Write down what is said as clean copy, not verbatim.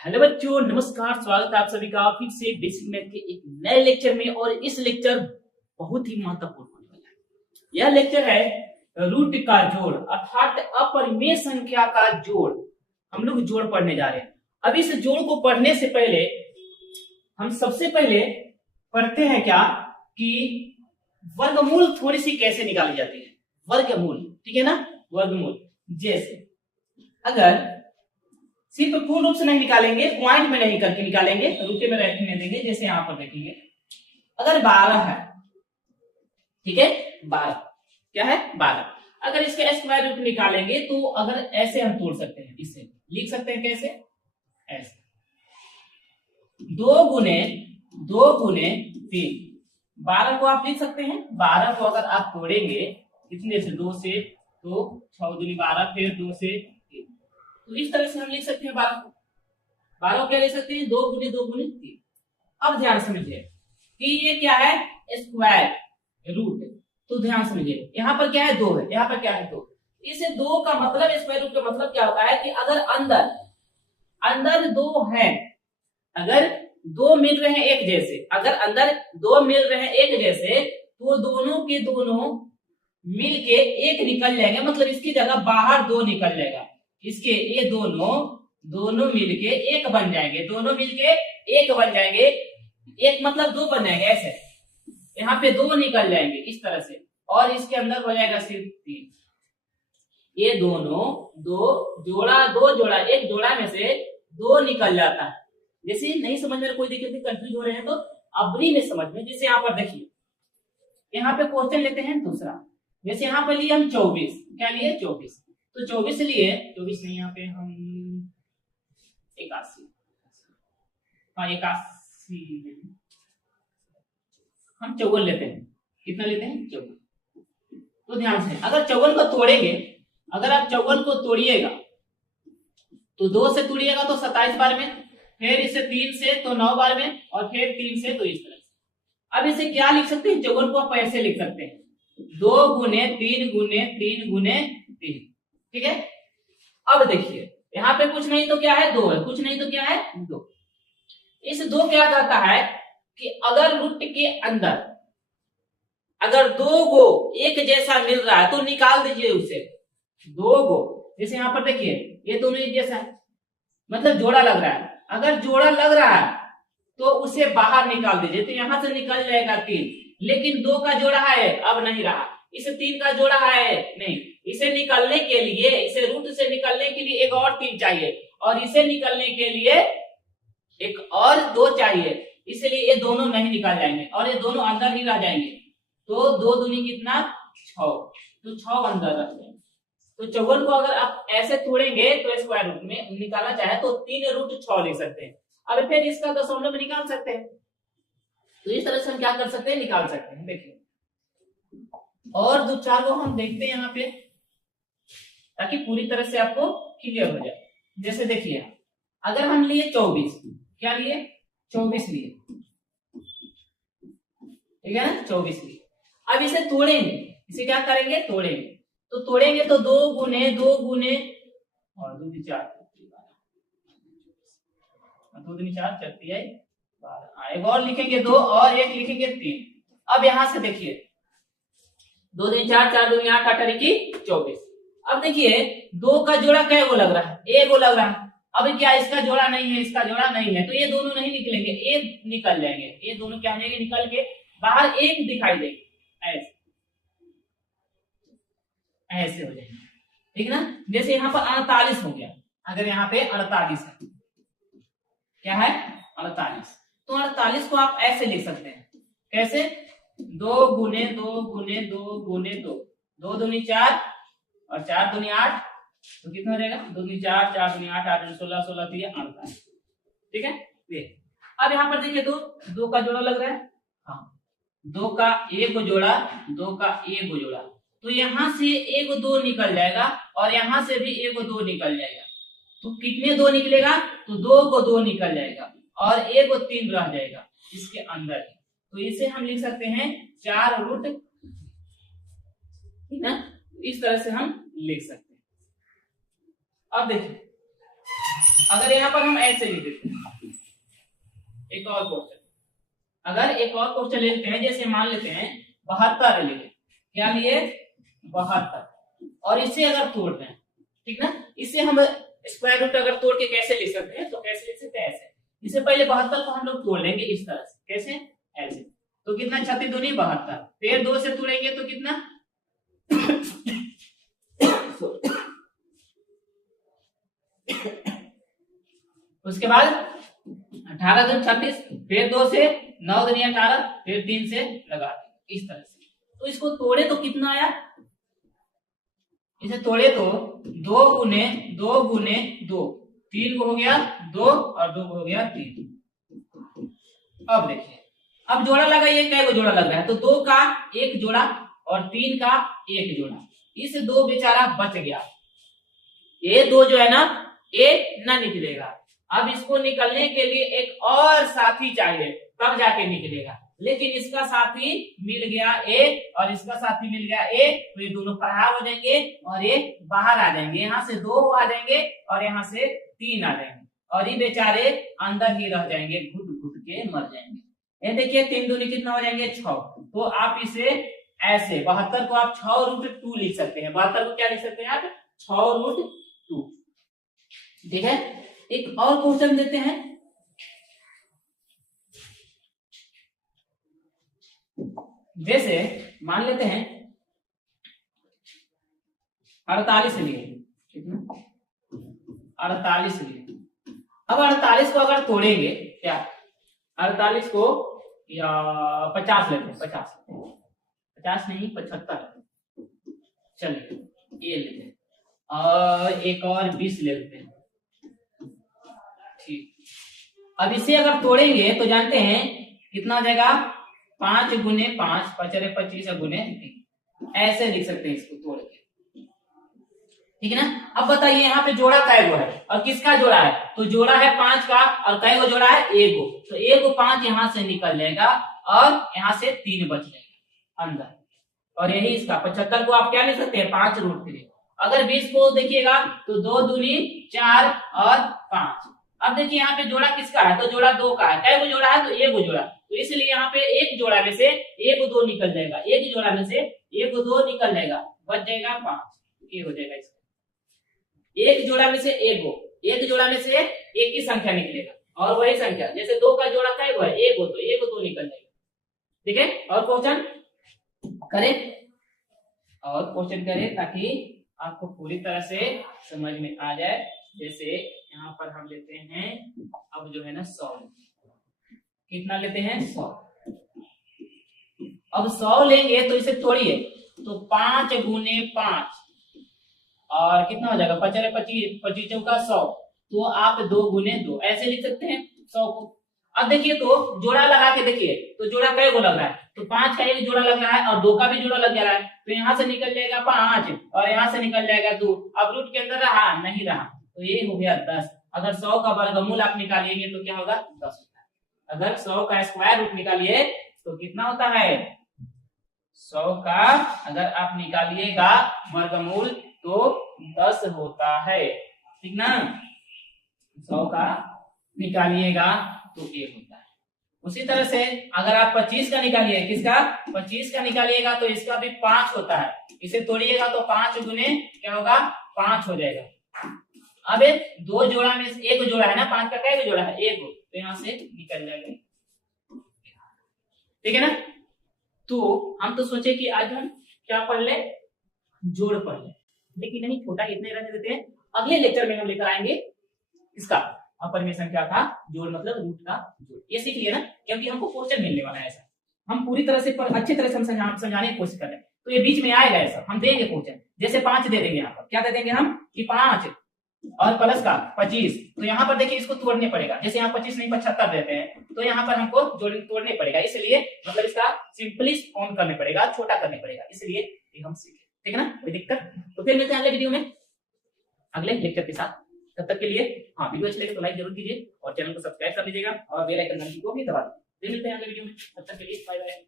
Hello बच्चों, नमस्कार। स्वागत है आप सभी का फिर से बेसिक मैथ के एक नए लेक्चर में। और इस लेक्चर बहुत ही महत्वपूर्ण होने वाला है। यह लेक्चर है रूट का जोड़, अर्थात अपरिमेय संख्या का जोड़। हम लोग जोड़ पढ़ने जा रहे हैं। अब इस जोड़ को पढ़ने से पहले हम सबसे पहले पढ़ते हैं क्या कि वर्गमूल थोड़ी सी कैसे निकाली जाती है। वर्गमूल, ठीक है ना। वर्गमूल जैसे अगर सिर्फ पूर्ण रूप से नहीं निकालेंगे, पॉइंट में नहीं करके निकालेंगे, रुके में रखने देंगे। जैसे यहां पर देखेंगे, अगर 12 है, ठीक है, 12 क्या है, 12। अगर इसके स्क्वायर रूट निकालेंगे तो अगर ऐसे हम तोड़ सकते हैं, इससे लिख सकते हैं कैसे, ऐसे 2 गुने 3। 12 को आप लिख सकते हैं। 12 को अगर आप तोड़ेंगे कितने से, 2 से, तो 6 दूनी 12, फिर 2 से 3। तो इस तरह से हम लिख सकते हैं 12 क्या लिख सकते हैं, 2 गुने 3। अब ध्यान समझिए कि ये क्या है, स्क्वायर रूट। तो ध्यान समझिए, यहाँ पर क्या है, 2 है, यहाँ पर क्या है, 2। इस 2 का मतलब, स्क्वायर रूट का मतलब क्या होता है कि अगर अंदर 2 है, अगर 2 मिल रहे हैं एक जैसे, अगर अंदर 2 मिल रहे हैं एक जैसे, तो दोनों के दोनों मिल के एक निकल जाएंगे। मतलब इसकी जगह बाहर 2 निकल जाएगा। इसके ये दोनों मिलके एक बन जाएंगे, दोनों मिलके एक बन जाएंगे। एक मतलब 2 बन जाएंगे, ऐसे यहाँ पे 2 निकल जाएंगे इस तरह से, और इसके अंदर हो जाएगा सिर्फ 3। ये दोनों दो जोड़ा, एक जोड़ा में से 2 निकल जाता है। जैसे नहीं समझ में कोई दिक्कत, कंफ्यूज हो रहे हैं तो अपनी में समझ में। जैसे यहाँ पर देखिए, यहाँ पे क्वेश्चन लेते हैं दूसरा। जैसे यहाँ पर लिए हम 24, क्या लिए 24, तो 24 लिए, 24 नहीं, यहाँ पे हम 81, हाँ 81 हम 54 लेते हैं। कितना लेते हैं, 54। तो ध्यान से, अगर 54 को तोड़ेंगे, अगर आप 54 को तोड़िएगा तो 2 से तोड़िएगा तो 27 बार में, फिर इसे 3 से तो 9 बार में, और फिर 3 से तो इस तरह से। अब इसे क्या लिख सकते हैं, 54 को आप ऐसे लिख सकते हैं, 2 गुने 3 गुने 3 गुने 3, ठीक है। अब देखिए, यहाँ पे कुछ नहीं तो क्या है, 2 है, कुछ नहीं तो क्या है, 2। इस 2 क्या कहता है कि अगर रूट के अंदर अगर 2 को एक जैसा मिल रहा है तो निकाल दीजिए उसे। 2 को, जैसे यहाँ पर देखिए, ये दोनों एक जैसा है, मतलब जोड़ा लग रहा है। अगर जोड़ा लग रहा है तो उसे बाहर निकाल दीजिए, तो यहां से निकल जाएगा 3। लेकिन 2 का जोड़ा है, अब नहीं रहा। इसे 3 का जोड़ा है, नहीं। इसे निकलने के लिए, इसे रूट से निकलने के लिए एक और 3 चाहिए, और इसे निकलने के लिए एक और 2 चाहिए। इसलिए ये दोनों नहीं निकल जाएंगे और ये दोनों अंदर ही रह जाएंगे। तो 2 दूनी कितना, 6, तो 6 अंदर रह जाएंगे। तो 54 को अगर आप ऐसे तोड़ेंगे तो स्क्वायर रूट में निकालना चाहे तो 3 रूट 6 लिख सकते हैं। अब फिर इसका दशमलव में निकाल सकते हैं। तो इस तरह से हम क्या कर सकते हैं, निकाल सकते हैं। देखिए, और 2-4 को हम देखते हैं यहाँ पे, ताकि पूरी तरह से आपको क्लियर हो जाए। जैसे देखिए, अगर हम लिए 24, क्या लिए, 24 लिए, ठीक है ना, 24 लिए। अब इसे तोड़ेंगे, इसे क्या करेंगे, तोड़ेंगे। तो तोड़ेंगे तो 2 गुने और 2 दूनी 4, 2 दूनी 4, 4 12। एक और लिखेंगे 2 और एक लिखेंगे 3। अब यहां से देखिए, 2 दूनी 4, 4 दूनी 8, 8 की 24। अब देखिए 2 का जोड़ा क्या गो लग रहा है, एक गो लग रहा है। अब क्या इसका जोड़ा नहीं है, इसका जोड़ा नहीं है, तो ये दोनों नहीं निकलेंगे, ये निकल जाएंगे। ये दोनों क्या हो जाएंगे, निकल के बाहर एक दिखाई देंगे, ऐसे हो जाएंगे, ठीक ना। जैसे यहाँ पर 48 हो गया, अगर यहाँ पे 48 है, क्या है, 48, तो 48 को आप ऐसे लिख सकते हैं, कैसे, 2 गुने 2 गुने 2 गुने 2, 2 दूनी 4 और 4 दूनी 8, तो कितना रहेगा, 2 दूनी 4, 4 दूनी 8, 8 16, 16 तो ये 48, ठीक है। अब यहाँ पर देखिए, 2 का जोड़ा लग रहा है, हाँ, 2 का एक जोड़ा, 2 का एक जोड़ा, तो यहां से एक 2 निकल जाएगा और यहां से भी एक 2 निकल जाएगा। तो कितने 2 निकलेगा, तो 2 को 2 निकल जाएगा और एक 3 रह जाएगा इसके अंदर। तो इसे हम लिख सकते हैं 4 रूट, ठीक ना। इस तरह से हम लिख सकते हैं। अब देखिए, अगर यहाँ पर हम ऐसे लिख देते हैं एक और क्वेश्चन, अगर एक और क्वेश्चन लेते हैं, जैसे मान लेते हैं 72 लिए, क्या लिए 72, और इसे अगर तोड़ते हैं, ठीक ना, इसे हम स्क्वायर रूट अगर तोड़ के कैसे लिख सकते हैं, तो कैसे लिख सकते हैं ऐसे, इससे पहले 72 को हम लोग तोड़ लेंगे इस तरह से, कैसे ऐसे, तो कितना 36 दूनी 72, फिर 2 से तोड़ेंगे तो कितना उसके बाद 18 दूनी 36, फिर 2 से 9 दूनी 18, फिर 3 से लगा देंगे इस तरह से। तो इसको तोड़े तो कितना आया, इसे तोड़े तो 2 गुने 2 गुने 2, 3 को हो गया 2 और 2 को हो गया 3। अब देखिए, अब जोड़ा लगाइए, क्या को जोड़ा लग रहा है, तो 2 का एक जोड़ा और 3 का एक जोड़ा, इस 2 बेचारा बच गया, ये 2 जो है ना ये ना निकलेगा। अब इसको निकलने के लिए एक और साथी चाहिए, तब जाके निकलेगा, लेकिन इसका साथी मिल गया ए और इसका साथी मिल गया ए, तो ये दोनों फरार हो जाएंगे और ये बाहर आ जाएंगे, यहाँ से 2 आ जाएंगे और यहाँ से 3 आ जाएंगे, और ये बेचारे अंदर ही रह जाएंगे, घुट घुट के मर जाएंगे। ये देखिए 3 दूनी कितना हो जाएंगे 6, तो आप इसे ऐसे 72 को आप 6√2 लिख सकते हैं, 72 को क्या लिख सकते हैं आप 6√2। ठीक है, एक और क्वेश्चन देते हैं, जैसे मान लेते हैं 48 लिए, कितना 48 लिए। अब 48 को अगर तोड़ेंगे, क्या 48 को या 50 लेते हैं, 50 नहीं 75, चलिए ये लेते हैं, और एक और 20 ले लेते हैं। ठीक, अब इसे अगर तोड़ेंगे तो जानते हैं कितना हो जाएगा, 5 गुने 5, 5 25 गुने 3, ऐसे लिख सकते हैं इसको तोड़ के, ठीक है ना। अब बताइए यहाँ पे जोड़ा कै गो है और किसका जोड़ा है, तो जोड़ा है 5 का और कै गो जोड़ा है 1 गो, तो 1 गो 5 यहाँ से निकल जाएगा और यहाँ से 3 बच जाएगा अंदर, और यही इसका 75 को आप क्या लिख सकते हैं 5√3। अगर 20 को देखिएगा तो 2 दूनी 4 और 5। अब देखिए यहाँ पे जोड़ा किसका है, तो जोड़ा 2 का है, कै गो जोड़ा है तो 1 गो जोड़ा, तो इसलिए यहाँ पे एक जोड़ा में से 1 2 निकल जाएगा, एक जोड़ा में से 1 2 निकल जाएगा, बच जाएगा 5, ये हो जाएगा इसका, एक जोड़ा में से 1 गो, एक जोड़ा में से एक ही संख्या निकलेगा, और वही संख्या जैसे 2 का जोड़ा कै गो है 1 गो, तो 1 2 निकल जाएगा। ठीक है, और क्वेश्चन करें ताकि आपको पूरी तरह से समझ में आ जाए। जैसे यहाँ पर हम लेते हैं अब जो है ना 100, कितना लेते हैं 100, अब 100 लेंगे तो इसे तोड़िए, तो 5 गुने 5 और कितना हो जाएगा 5 25, 25 चौका 100, तो आप 2 गुने 2 ऐसे लिख सकते हैं 100 को। अब देखिए तो जोड़ा लगा के देखिए, तो जोड़ा कै गो लग रहा है, तो 5 का एक जोड़ा लग रहा है और 2 का भी जोड़ा लग जा रहा है, तो यहाँ से निकल जाएगा 5 और यहाँ से निकल जाएगा 2, अब रूट के अंदर रहा नहीं रहा, तो ये हो गया 10। अगर 100 का वर्गमूल आप निकालिएंगे तो क्या होगा 10 होता है। अगर 100 का स्क्वायर रूट निकालिए तो कितना होता है, 100 का अगर आप निकालिएगा वर्गमूल तो 10 होता है, ठीक ना। 100 का निकालिएगा तो 1 होता है। उसी तरह से अगर आप 25 का निकालिए, किसका 25 का निकालिएगा तो इसका भी 5 होता है, इसे तोड़िएगा तो 5 गुने क्या होगा 5 हो जाएगा। अब 2 जोड़ा में से 1 जोड़ा है ना, 5 का क्या जोड़ा है 1 गो, तो यहाँ से निकल जाएगा, ठीक है ना। तो हम तो सोचे कि आज हम क्या पढ़ ले, जोड़ पढ़ ले, लेकिन नहीं, छोटा इतने रहने देते हैं। अगले लेक्चर में हम लेकर आएंगे इसका अपरिमेय क्या था, जोड़ मतलब रूट का जोड़, ये सीख लिया ना, क्योंकि हमको क्वेश्चन मिलने वाला है ऐसा, हम पूरी तरह से अच्छी तरह से हम समझाने की कोशिश कर रहे हैं, तो ये बीच में आएगा ऐसा, हम देंगे क्वेश्चन, जैसे 5 दे देंगे, यहाँ पर क्या दे देंगे हम कि 5 और प्लस का 25, तो यहाँ पर देखिए इसको तोड़ने पड़ेगा, जैसे यहाँ 25 नहीं 75 देते हैं, तो यहाँ पर हमको तोड़ने पड़ेगा, इसलिए मतलब इसका सिंपली फॉर्म करने पड़ेगा, छोटा करने पड़ेगा, इसलिए ये हम सीखे, ठीक है ना, कोई दिक्कत। तो फिर मिलते हैं अगले वीडियो में अगले लेक्चर के साथ, तब तक के लिए हाँ वीडियो अच्छी लगे तो लाइक जरूर कीजिए और चैनल को सब्सक्राइब कर लीजिएगा और बेल आइकन घंटी को भी दबा दीजिए। फिर मिलते हैं अगले वीडियो में, तब तक के लिए बाय बाय।